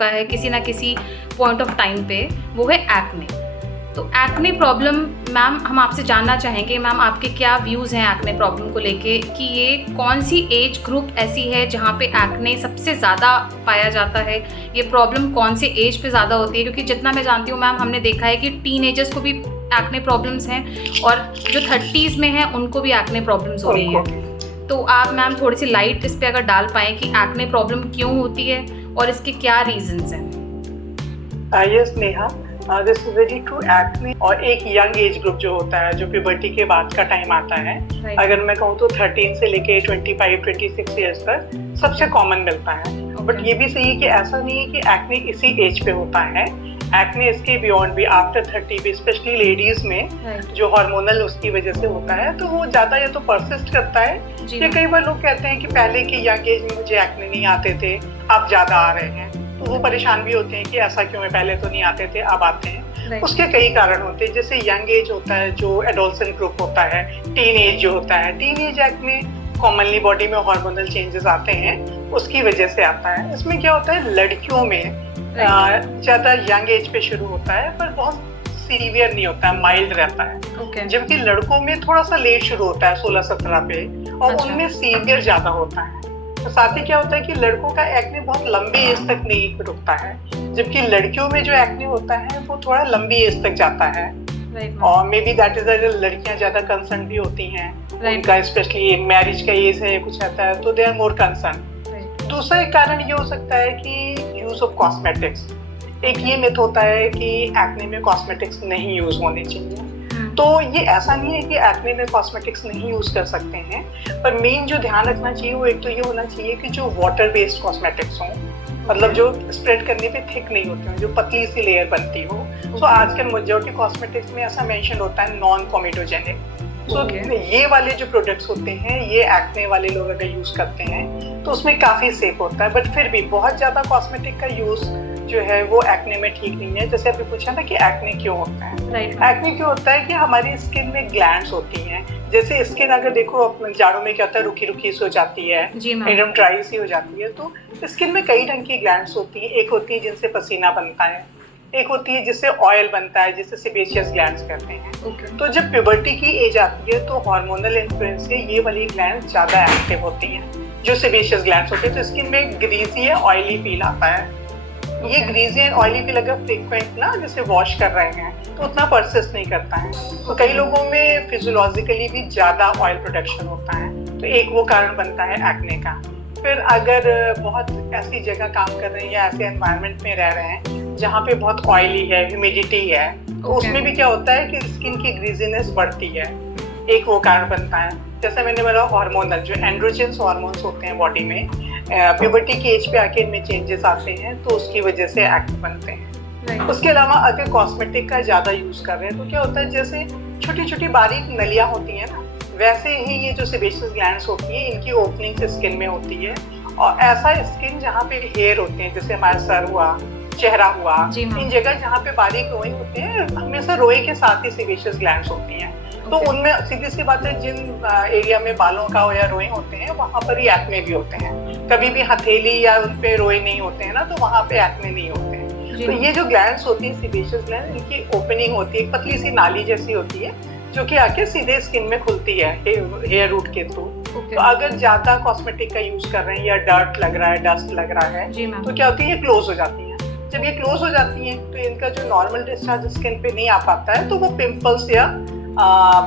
का है किसी ना किसी पॉइंट ऑफ टाइम पे, वो है एक्ने। तो एक्ने प्रॉब्लम मैम हम आपसे जानना चाहेंगे, मैम आपके क्या व्यूज़ हैं एक्ने प्रॉब्लम को लेके, कि ये कौन सी एज ग्रुप ऐसी है जहाँ पे एक्ने सबसे ज़्यादा पाया जाता है, ये प्रॉब्लम कौन से एज पे ज़्यादा होती है? क्योंकि जितना मैं जानती हूँ मैम, हमने देखा है कि टीनेजर्स को भी एक्ने प्रॉब्लम्स हैं और जो 30s में हैं उनको भी एक्ने प्रॉब्लम्स हो रही हैं। तो आप मैम थोड़ी सी लाइट इस पे अगर डाल पाएँ कि एक्ने प्रॉब्लम क्यों होती है और इसके क्या रीजंस हैं? Yes Neha, this is very true. Acne और एक यंग एज ग्रुप जो होता है, जो प्यूबर्टी के बाद का टाइम आता है, अगर मैं कहूँ तो 13 से लेके 25-26 ईयर्स तक सबसे कॉमन मिलता है। बट ये भी सही है कि ऐसा नहीं है कि एक्ने इसी एज पे होता है। एक्ने इसके बियॉन्ड भी आफ्टर 30 भी, स्पेशली लेडीज में जो हार्मोनल उसकी वजह से होता है, तो वो ज्यादा या तो परसिस्ट करता है, या कई बार लोग कहते हैं कि पहले के यंग एज में मुझे एक्ने नहीं आते थे, अब ज्यादा आ रहे हैं, तो वो परेशान भी होते हैं कि ऐसा क्यों है, पहले तो नहीं आते थे अब आते हैं। उसके कई कारण होते हैं, जैसे यंग एज होता है, जो एडोलसेंट ग्रुप होता है, टीन एज जो होता है, teen age acne commonly body में हार्मोनल चेंजेस आते हैं, उसकी वजह से आता है। इसमें क्या होता है, लड़कियों में ज्यादा यंग एज पे शुरू होता है, पर बहुत सीवियर नहीं होता है, माइल्ड रहता है। जबकि लड़कों में थोड़ा सा लेट शुरू होता है 16-17 पे, और उनमें सीवियर ज्यादा होता है। तो साथ ही क्या होता है कि लड़कों का एक्ने बहुत लंबी एज तक नहीं रुकता है, जबकि लड़कियों में जो एक्ने होता है वो थोड़ा लंबी एज तक जाता है। और मे बी दैट इज लड़कियां ज्यादा कंसर्न भी होती हैं, उनका स्पेशली मैरिज का एज है, कुछ आता है, तो दे आर मोर कंसर्न। दूसरा एक कारण ये हो सकता है कि यूज ऑफ कॉस्मेटिक्स। एक ये मिथ होता है कि एक्ने में कॉस्मेटिक्स नहीं यूज होने चाहिए। तो ये ऐसा नहीं है कि एक्ने में कॉस्मेटिक्स नहीं यूज कर सकते हैं, पर मेन जो ध्यान रखना चाहिए वो एक तो ये होना चाहिए कि जो वाटर बेस्ड कॉस्मेटिक्स हों, मतलब जो स्प्रेड करने पे थिक नहीं होते हो, जो पतली सी लेयर बनती हो। तो आजकल मेजॉरिटी कॉस्मेटिक्स में ऐसा मेंशन होता है नॉन कॉमेडोजेनिक। तो ये वाले जो प्रोडक्ट्स होते हैं, ये एक्ने वाले लोग अगर यूज करते हैं तो उसमें काफी सेफ होता है। बट फिर भी बहुत ज्यादा कॉस्मेटिक का यूज जो है वो एक्ने में ठीक नहीं है। जैसे आपने पूछा ना कि एक्ने क्यों होता है, एक्ने क्यों होता है कि हमारी स्किन में ग्लैंड्स होती हैं। जैसे स्किन अगर देखो जाड़ों में क्या होता है, रुकी रुकी सी हो जाती है, एकदम ड्राई सी हो जाती है। तो स्किन में कई ढंग की ग्लैंड्स होती हैं। एक होती है जिनसे पसीना बनता है, एक होती है जिससे ऑयल बनता है, जिससे सेबेशियस ग्लैंड्स कहते हैं। तो जब प्यूबर्टी की एज आती है तो हार्मोनल इन्फ्लुएंस से ये वाली ग्लैंड्स ज्यादा एक्टिव होती हैं, जो सेबेशियस ग्लैंड्स होते हैं। तो स्किन में ग्रीसी है, ऑयली फील आता है। ये ग्रीसी एंड ऑयली फील अगर फ्रीक्वेंट ना जैसे वॉश कर रहे हैं तो उतना परसिस्ट नहीं करता है। तो कई लोगों में फिजियोलॉजिकली भी ज्यादा ऑयल प्रोडक्शन होता है, तो एक वो कारण बनता है एक्ने का। फिर अगर बहुत ऐसी जगह काम कर रहे हैं या ऐसे एनवायरनमेंट में रह रहे हैं जहाँ पे बहुत ऑयली है, ह्यूमिडिटी है, तो उसमें भी क्या होता है कि स्किन की ग्रीजीनेस बढ़ती है, एक वो कारण बनता है। जैसे मैंने बोला हार्मोनल, जो एंड्रोजेंस हार्मोन्स होते हैं बॉडी में, प्यूबर्टी की एज पे आके इनमें चेंजेस आते हैं, तो उसकी वजह से एक्ने बनते हैं। उसके अलावा अगर कॉस्मेटिक का ज्यादा यूज कर रहे हैं तो क्या होता है, जैसे छोटी छोटी बारीक नलियां होती हैं ना, वैसे ही ये जो सेबेशियस ग्लैंड्स होती है, इनकी ओपनिंग स्किन में होती है। और ऐसा स्किन जहाँ पे हेयर होते हैं, जैसे हमारा सर हुआ, चेहरा हुआ, इन जगह जहाँ पे बारीक रोइंग होते हैं, हमेशा रोए के साथ ही सेबेशियस ग्लैंड्स होती हैं। तो उनमें सीधी सी बात है, जिन एरिया में बालों का या रोए होते हैं वहां पर ही एक्ने भी होते हैं। कभी भी हथेली या उन पे रोए नहीं होते हैं ना, तो वहां पे एक्ने नहीं होते हैं। तो ये जो ग्लैंड्स होती है सेबेशियस ग्लैंड, इनकी ओपनिंग होती है, पतली सी नाली जैसी होती है, जो कि आके सीधे स्किन में खुलती है हेयर रूट के थ्रू। तो अगर ज्यादा कॉस्मेटिक का यूज कर रहे हैं या डर्ट लग रहा है, डस्ट लग रहा है, तो क्या होती है, ये क्लोज हो जाती है। जब ये क्लोज हो जाती हैं तो इनका जो नॉर्मल डिस्चार्ज स्किन पे नहीं आ पाता है, तो वो पिंपल्स या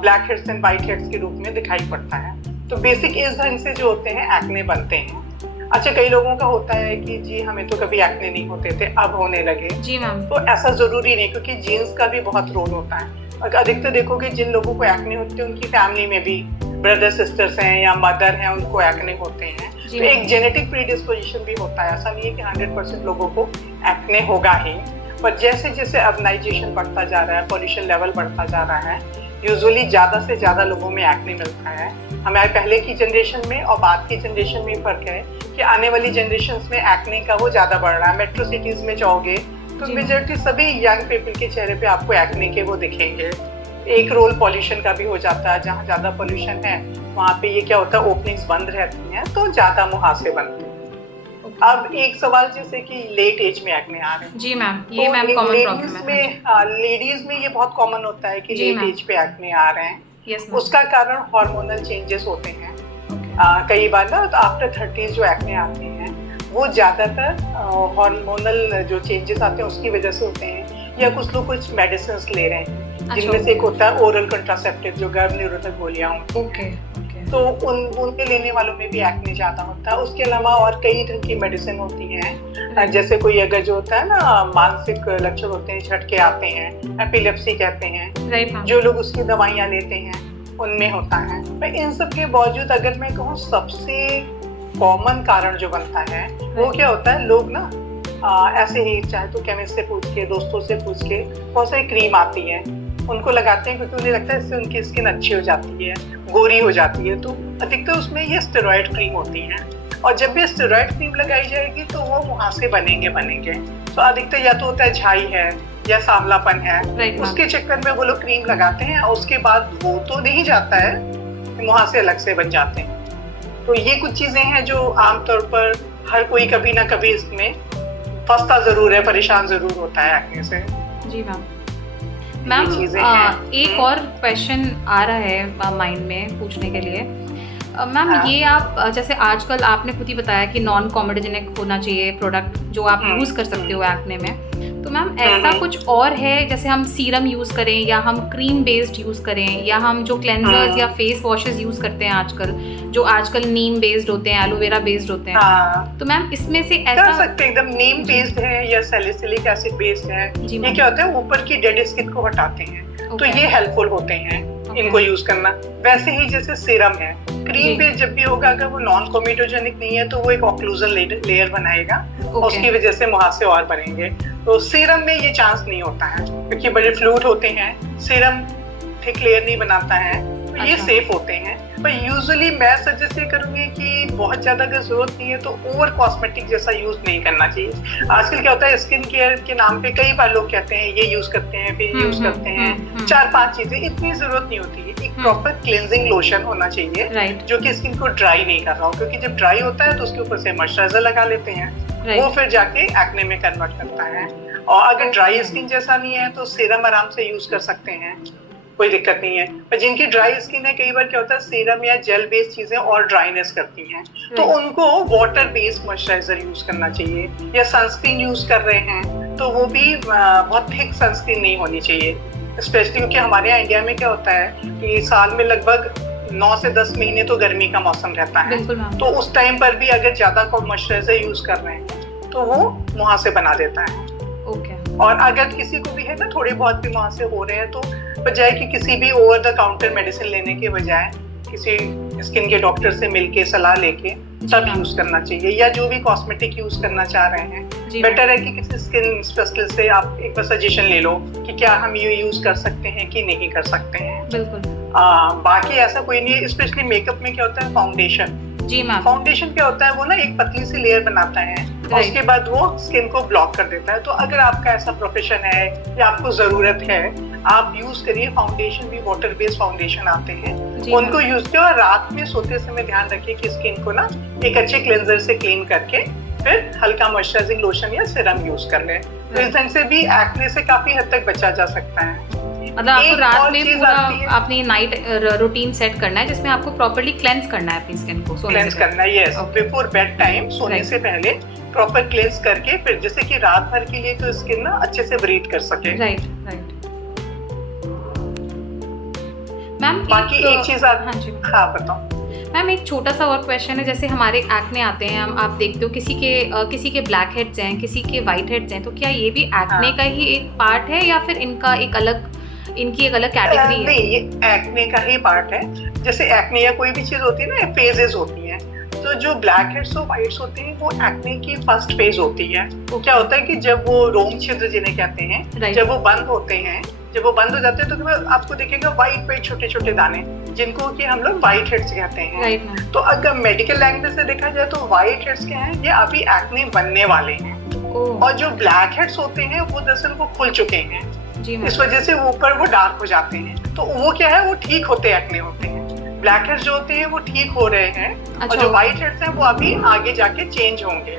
black heads and white heads के रूप में दिखाई पड़ता है। तो बेसिक इस ढंग से जो होते हैं एक्ने बनते हैं। अच्छा, कई लोगों का होता है कि जी हमें तो कभी एक्ने नहीं होते थे, अब होने लगे। जी मैम। तो ऐसा जरूरी नहीं, क्योंकि जीन्स का भी बहुत रोल होता है। अधिकतर देखोगे जिन लोगों को एक्ने होते हैं उनकी फैमिली में भी ब्रदर सिस्टर्स हैं या मदर हैं, उनको एक्ने होते हैं। तो एक जेनेटिक प्रीडिस्पोजिशन भी होता है। ऐसा नहीं है कि 100% लोगों को एक्ने होगा ही, पर जैसे जैसे अर्बनाइजेशन बढ़ता जा रहा है, पॉल्यूशन लेवल बढ़ता जा रहा है, यूजुअली ज्यादा से ज्यादा लोगों में एक्ने मिलता है। हमारे पहले की जनरेशन में और बाद की जनरेशन में फर्क है कि आने वाली जनरेशन में एक्ने का वो ज्यादा बढ़ रहा है। मेट्रो सिटीज में जाओगे तो मेजॉरिटी सभी यंग पीपल के चेहरे पे आपको एक्ने के वो दिखेंगे। एक रोल पॉल्यूशन का भी हो जाता है, जहाँ ज्यादा पॉल्यूशन है वहाँ पे ये क्या होता है, ओपनिंग्स बंद रहती हैं, तो ज्यादा मुहासे बनते हैं। अब एक सवाल जैसे कि लेट एज में एक्ने आ रहे हैं। जी मैम, ये तो मैम कॉमन प्रॉब्लम लेडीज है। में लेडीज में ये बहुत कॉमन होता है कि जी लेट मैम। एज पे एक्ने आ रहे हैं। Yes ma'am. उसका कारण हार्मोनल चेंजेस होते हैं। ओके। कई बार ना तो आफ्टर 30 जो एक्ने आते हैं वो ज्यादातर हार्मोनल जो चेंजेस आते हैं उसकी वजह से होते हैं, या कुछ लोग कुछ मेडिसिन ले रहे हैं जिनमें से एक होता है ओरल कंट्रासेप्टिव जो गर्भ निरोधक गोलियां होती ओके। हैं, ओके। तो उनके लेने वालों में भी एक्ने ज्यादा होता है। उसके अलावा और कई ढंग की मेडिसिन होती हैं, जैसे कोई अगर जो होता है ना मानसिक लक्षण होते हैं, झटके आते हैं, एपिलेप्सी कहते हैं, राइट मैम। जो लोग उसकी दवाइयां लेते हैं उनमें होता है। पर इन सब के बावजूद अगर मैं कहूँ सबसे कॉमन कारण जो बनता है वो क्या होता है, लोग ना ऐसे ही चाहे तो केमिस्ट से पूछ के, दोस्तों से पूछ के, बहुत सारी क्रीम आती है उनको लगाते हैं क्योंकि उन्हें लगता है इससे उनकी स्किन अच्छी हो जाती है, गोरी हो जाती है। तो अधिकतर उसमें ये स्टेरॉइड क्रीम होती है, और जब भी स्टेरॉइड क्रीम लगाई जाएगी तो वो मुहासे बनेंगे। तो अधिकतर या तो होता है झाई है या सांवलापन है, उसके चक्कर में वो लोग क्रीम लगाते हैं और उसके बाद वो तो नहीं जाता है, मुहासे अलग से बन जाते हैं। तो ये कुछ चीजें हैं जो आमतौर पर हर कोई कभी ना कभी इसमें फंसता जरूर है, परेशान जरूर होता है एक्ने से। जी मैम। मैम एक और क्वेश्चन आ रहा है माइंड में पूछने के लिए। मैम ये आप जैसे आजकल आपने खुद ही बताया कि नॉन कॉमेडोजेनिक होना चाहिए प्रोडक्ट जो आप यूज़ कर सकते हो एक्ने में, तो मैम ऐसा कुछ और है जैसे हम सीरम यूज़ करें या हम क्रीम बेस्ड यूज़ करें या हम जो क्लेंजर्स या फेस वॉशेस यूज़ करते हैं आजकल, जो आजकल नीम बेस्ड होते हैं, एलोवेरा बेस्ड होते हैं, तो मैम इसमें से ऐसा कर सकते हैं एकदम नीम बेस्ड है या सैलिसिलिक एसिड बेस्ड है, ये क्या होता है ऊपर की डेड स्किन को हटाते हैं, तो ये हेल्पफुल होते हैं इनको यूज करना। वैसे ही जैसे सीरम है, क्रीम बेस्ड जब भी होगा अगर वो नॉन कोमेडोजेनिक नहीं है तो वो एक ऑक्लूजन लेयर बनाएगा और उसकी वजह से मुहासे और बनेंगे। तो सीरम में ये चांस नहीं होता है क्योंकि बड़े फ्लूइड होते हैं, सीरम थिक लेयर नहीं बनाता है, तो ये सेफ होते हैं। पर यूजुअली मैं सजेस्ट ये करूंगी कि बहुत ज्यादा अगर जरूरत नहीं है तो ओवर कॉस्मेटिक जैसा यूज नहीं करना चाहिए। आजकल क्या होता है स्किन केयर के नाम पे कई बार लोग कहते हैं ये यूज करते हैं, फिर यूज करते हैं 4-5 चीजें, इतनी जरूरत नहीं होती है। एक प्रॉपर क्लींजिंग लोशन होना चाहिए जो कि स्किन को ड्राई नहीं कर रहा हो, क्योंकि जब ड्राई होता है तो उसके ऊपर से मॉइस्चराइजर लगा लेते हैं, वो फिर जाके एक्ने में कन्वर्ट करता है। और अगर ड्राई स्किन जैसा नहीं है तो सीरम आराम से यूज कर सकते हैं, कोई दिक्कत नहीं है। पर जिनकी ड्राई स्किन है कई बार क्या होता है सीरम या जेल बेस्ड चीजें और ड्राइनेस करती हैं, तो उनको वाटर बेस्ड मॉइस्चराइजर यूज करना चाहिए। या सनस्क्रीन यूज कर रहे हैं तो वो भी बहुत थिक सनस्क्रीन नहीं होनी चाहिए, स्पेशली क्योंकि हमारे यहाँ इंडिया में क्या होता है कि साल में लगभग 9 से 10 महीने तो गर्मी का मौसम रहता है, तो उस टाइम पर भी अगर ज्यादा मॉइस्चराइजर यूज कर रहे हैं तो वो मुहासे बना देता है। और अगर किसी को भी है ना थोड़े बहुत भी मुहासे हो रहे हैं तो बजाय कि किसी भी ओवर द काउंटर मेडिसिन लेने के बजाय किसी स्किन के डॉक्टर से मिलके सलाह लेके तब यूज करना चाहिए। या जो भी कॉस्मेटिक यूज करना चाह रहे हैं बेटर है कि किसी स्किन स्पेशलिस्ट से आप एक बार सजेशन ले लो कि क्या हम ये यूज कर सकते हैं कि नहीं कर सकते हैं। बिल्कुल। बाकी ऐसा कोई नहीं है। स्पेशली मेकअप में क्या होता है फाउंडेशन, जी मैम, फाउंडेशन क्या होता है वो ना एक पतली सी लेयर बनाता है और उसके बाद वो स्किन को ब्लॉक कर देता है। तो अगर आपका ऐसा प्रोफेशन है या आपको जरूरत है आप यूज करिए फाउंडेशन, भी वाटर बेस्ड फाउंडेशन आते हैं उनको यूज करिए। और रात में सोते समय ध्यान रखिए कि स्किन को ना एक अच्छे क्लेंजर से क्लीन करके फिर हल्का मॉइस्चराइजिंग लोशन या सीरम यूज कर लें। तो इस ढंग से भी एक्ने से काफी हद तक बचा जा सकता है। मतलब आपको रात में पूरा अपनी नाइट रूटीन सेट करना है जिसमें आपको प्रॉपर्ली क्लेंस करना है अपनी स्किन को, क्लेंस करना है। यस, बिफोर बेड टाइम सोने से पहले प्रॉपर क्लेंस करके फिर जैसे कि रात भर के लिए तो स्किन ना अच्छे से ब्रीथ कर सके। राइट। मैम बाकी एक चीज हाँ बताओ मैम, एक छोटा सा और क्वेश्चन है। जैसे हमारे एक्ने आते हैं, आप देखते हो किसी के ब्लैक हेड्स हैं, किसी के वाइट हेड्स हैं, तो क्या ये भी एक्ने का ही एक पार्ट है या फिर इनकी एक अलग कैटेगरी है? नहीं, ये एक्ने का ही पार्ट है। जैसे एक्ने या कोई भी चीज होती है ना फेजेस होती हैं, तो जो ब्लैक हेड्स और व्हाइट्स होते हैं वो एक्ने की फर्स्ट फेज होती है। तो क्या होता है कि जब वो रोम छिद्र जिन्हें कहते हैं जब वो बंद होते हैं, जब वो बंद हो जाते हैं तो आपको दिखेगा व्हाइट छोटे छोटे दाने जिनको कि हम लोग व्हाइट हेड्स कहते हैं। तो अगर मेडिकल लैंग्वेज से देखा जाए तो व्हाइट हेड्स क्या हैं, ये अभी एक्ने बनने वाले हैं। और जो ब्लैक हेड्स होते हैं वो दरअसल वो खुल चुके हैं, इस वजह से ऊपर वो डार्क हो जाते हैं। तो वो क्या है, वो ठीक होते एक्ने होते हैं। ब्लैक हेड्स जो होते हैं वो ठीक हो रहे हैं और जो व्हाइट हेड्स हैं वो अभी आगे जाके चेंज होंगे।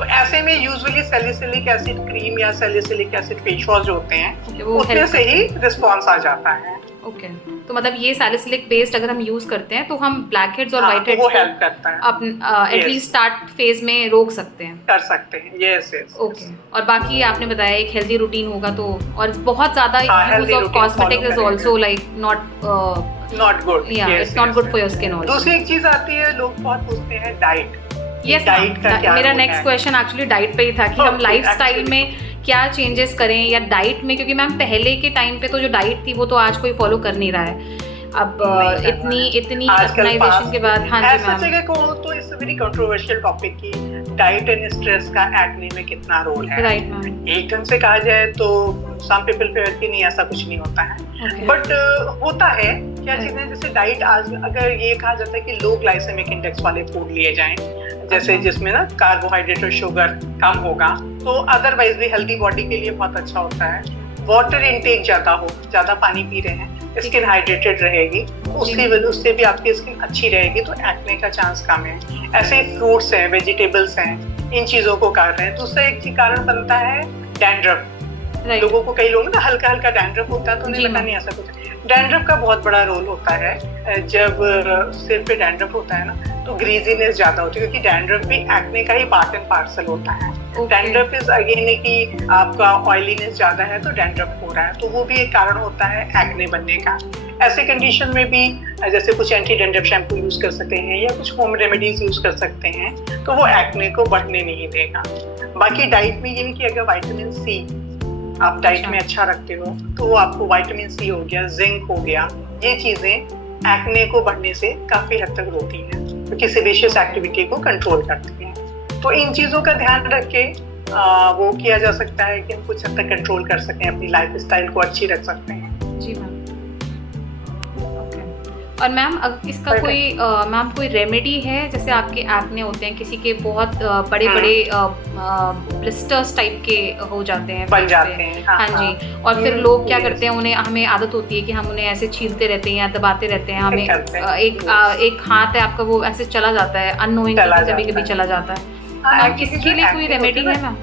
तो ऐसे में यूजुअली सैलिसिलिक एसिड क्रीम या सैलिसिलिक एसिड फेस वॉश जो होते हैं वो उसमें से ही रिस्पॉन्स आ जाता है। ओके, तो मतलब ये सैलिसिलिक बेस्ड अगर हम यूज करते हैं तो हम ब्लैक हेड्स और हाँ, व्हाइट तो हेड्स वो हेल्प करता है, एटलीस्ट स्टार्ट फेज में रोक सकते हैं। कर सकते हैं, यस यस। ओके, और बाकी आपने बताया एक हेल्दी रूटीन होगा तो, और बहुत ज्यादा हाँ, use healthy of routine cosmetics follow is also like not good, it's not good for your skin also. दूसरी एक चीज आती है, लोग बहुत पूछते हैं डाइट। यस, डाइट का क्या मेरा रोल नेक्स्ट है? क्वेश्चन एक्चुअली डाइट पे ही था कि हम Okay, लाइफस्टाइल actually. में क्या चेंजेस करें या डाइट में, क्योंकि मैम पहले के टाइम पे तो जो डाइट थी वो तो आज कोई फॉलो कर नहीं रहा है। अब इतनी ऑर्गेनाइजेशन के बाद। हाँ जी मैम, जगह को तो इट्स वेरी कंट्रोवर्शियल टॉपिक की डाइट एंड स्ट्रेस का एक्ने में कितना रोल है। राइट मैम, एक ढंग से कहा जाए तो सम पीपल फेयर कि नहीं, ऐसा कुछ नहीं होता है, बट होता है। क्या चीजें जैसे डाइट, आज अगर ये कहा जाता है कि लो ग्लाइसेमिक इंडेक्स वाले फूड लिए जाएं, जैसे जिसमें ना कार्बोहाइड्रेट और शुगर कम होगा, तो अदरवाइज भी हेल्दी बॉडी के लिए बहुत अच्छा होता है। वाटर इनटेक ज्यादा हो, ज्यादा पानी पी रहे हैं, स्किन हाइड्रेटेड रहेगी, उसकी वजह से भी आपकी स्किन अच्छी रहेगी, तो एक्ने का चांस कम है। ऐसे फ्रूट्स हैं, वेजिटेबल्स हैं, इन चीजों को कर रहे हैं। दूसरा एक कारण बनता है डैंड्रफ। लोगों को, कई लोग ना हल्का हल्का डैंड्रफ होता है तो उन्हें पता नहीं ऐसा कुछ। डैंड्रफ का बहुत बड़ा रोल होता है। जब सिर पे डैंड्रफ होता है ना तो ग्रीजीनेस ज्यादा होती है, क्योंकि डैंड्रफ भी एक्ने का ही पार्ट एंड पार्सल होता है। डैंड्रफ इज अगेन है कि आपका ऑयलीनेस ज्यादा है तो डैंड्रफ हो रहा है, तो वो भी एक कारण होता है एक्ने बनने का। ऐसे कंडीशन में भी जैसे कुछ एंटी डैंड्रफ शैम्पू यूज कर सकते हैं या कुछ होम रेमेडीज यूज कर सकते हैं, तो वो एक्ने को बढ़ने नहीं देगा। बाकी डाइट में ये है कि अगर विटामिन सी आप डाइट में अच्छा रखते हो तो वो आपको विटामिन सी हो गया, जिंक हो गया, ये चीजें एक्ने को बढ़ने से काफी हद तक रोकती हैं, क्योंकि सेबेशियस एक्टिविटी को कंट्रोल करती हैं। तो इन चीजों का ध्यान रख के वो किया जा सकता है कि हम कुछ हद तक कंट्रोल कर सकें, अपनी लाइफ स्टाइल को अच्छी रख सकते हैं। जी मैम। ओके, और मैम इसका कोई रेमेडी है? जैसे आपके एक्ने होते हैं, किसी के बहुत बड़े बड़े ब्लिस्टर्स टाइप के हो जाते हैं, बन जाते हैं। हाँ जी, और फिर लोग क्या करते हैं, उन्हें, हमें आदत होती है कि हम उन्हें ऐसे छीलते रहते हैं या दबाते रहते हैं, हमें एक हाथ है आपका वो ऐसे चला जाता है, अननोइंग कभी कभी चला जाता है। इसके लिए कोई रेमेडी है मैम?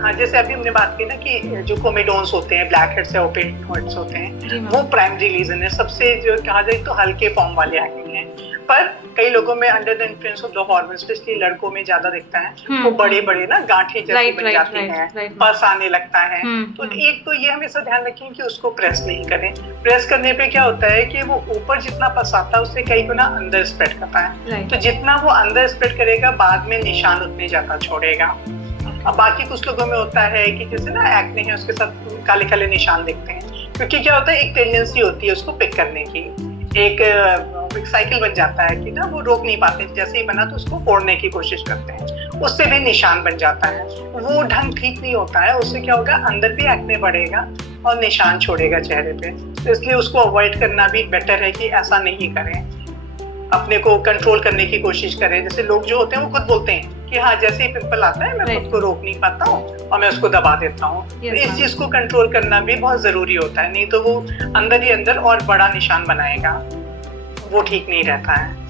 हाँ, जैसे अभी हमने बात की ना कि जो कोमेडोन्स होते हैं, ब्लैक हेड्स या ओपेन हेड्स होते हैं, वो प्राइमरी रीजन है। सबसे जो कहा जाए तो हल्के फॉर्म वाले एक्ने हैं, पर कई लोगों में under the influence of the hormone, specially लड़कों में ज्यादा दिखता है, वो बड़े बड़े ना गांठें जैसी बन जाती हैं, पस आने लगता है। तो एक तो ये हमेशा ध्यान रखें कि उसको प्रेस नहीं करें। प्रेस करने पे क्या होता है कि वो ऊपर जितना पस आता है उससे कई गुना अंदर स्प्रेड करता है, तो जितना वो अंदर स्प्रेड करेगा बाद में निशान उतने ज्यादा छोड़ेगा। अब बाकी कुछ लोगों में होता है कि जैसे ना एक्ने है उसके साथ काले काले निशान दिखते हैं, क्योंकि क्या होता है, एक टेंडेंसी होती है उसको पिक करने की, एक साइकिल बन जाता है कि ना वो रोक नहीं पाते, जैसे ही बना तो उसको फोड़ने की कोशिश करते हैं, उससे भी निशान बन जाता है। वो ढंग ठीक नहीं होता है, उससे क्या होगा, अंदर भी एक्ने बढ़ेगा और निशान छोड़ेगा चेहरे पे। तो इसलिए उसको अवॉइड करना भी बेटर है कि ऐसा नहीं करें, अपने को कंट्रोल करने की कोशिश करें। जैसे लोग जो होते हैं वो खुद बोलते हैं कि हाँ, जैसे ही पिंपल आता है मैं खुद को रोक नहीं पाता हूँ और मैं उसको दबा देता हूँ। तो इस चीज को कंट्रोल करना भी बहुत जरूरी होता है, नहीं तो वो अंदर ही अंदर और बड़ा निशान बनाएगा, वो ठीक नहीं रहता है।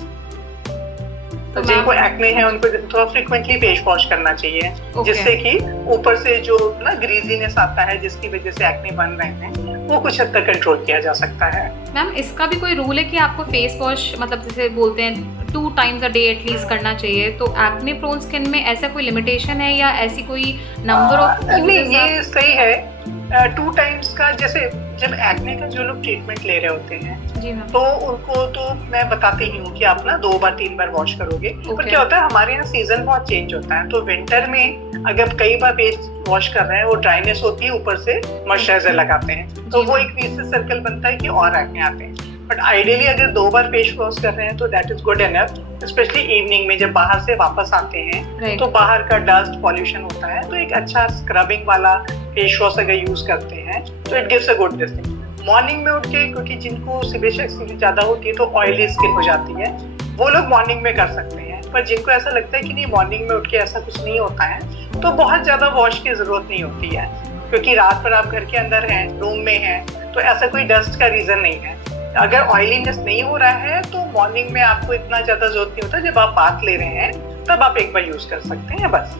तो जिनको एक्ने है उनको थोड़ा फ्रीक्वेंटली फेस वॉश करना चाहिए, जिससे कि ऊपर से जो ना ग्रीजीनेस आता है जिसकी वजह से एक्ने बन रहे हैं वो कुछ हद तक कंट्रोल किया जा सकता है। मैम, इसका भी कोई रूल है कि आपको फेस वॉश, मतलब जैसे बोलते हैं 2 times a day एटलीस्ट करना चाहिए, तो एक्ने प्रोन स्किन में ऐसा कोई लिमिटेशन है या ऐसी कोई नंबर ऑफ? नहीं, ये सही है 2 times का। जैसे जब एक्ने का जो लोग ट्रीटमेंट ले रहे होते हैं तो उनको तो मैं बताती ही हूँ कि आप ना 2 बार 3 बार वॉश करोगे। पर क्या होता है, हमारे यहाँ सीजन बहुत चेंज होता है, तो विंटर में अगर कई बार फेस वॉश कर रहे हैं, वो ड्राइनेस होती है, ऊपर से मॉइस्चराइजर लगाते हैं, तो वो एक विशियस सर्कल बनता है कि और एक्ने आते हैं। बट आइडियली अगर 2 बार फेस वॉश कर रहे हैं तो that is good enough, specially evening में जब बाहर से वापस आते हैं तो बाहर का डस्ट पॉल्यूशन होता है, तो एक अच्छा स्क्रबिंग वाला फेस वॉश अगर यूज करते हैं तो it gives a good distinct. Morning में उठ के, क्योंकि जिनको सेबेशियस ज्यादा होती है तो ऑयली स्किन हो जाती है, वो लोग मॉर्निंग में कर सकते हैं। पर जिनको ऐसा लगता है कि नहीं मॉर्निंग में उठ के ऐसा कुछ नहीं होता है, तो बहुत ज्यादा वॉश की जरूरत नहीं होती है, क्योंकि रात भर आप घर के अंदर हैं, रूम में हैं, तो ऐसा कोई डस्ट का रीजन नहीं है। अगर ऑयलीनेस नहीं हो रहा है तो मॉर्निंग में आपको इतना ज्यादा जरूरत नहीं होता, जब आप बात ले रहे हैं तब आप एक बार यूज कर सकते हैं बस।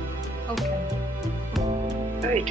राइट।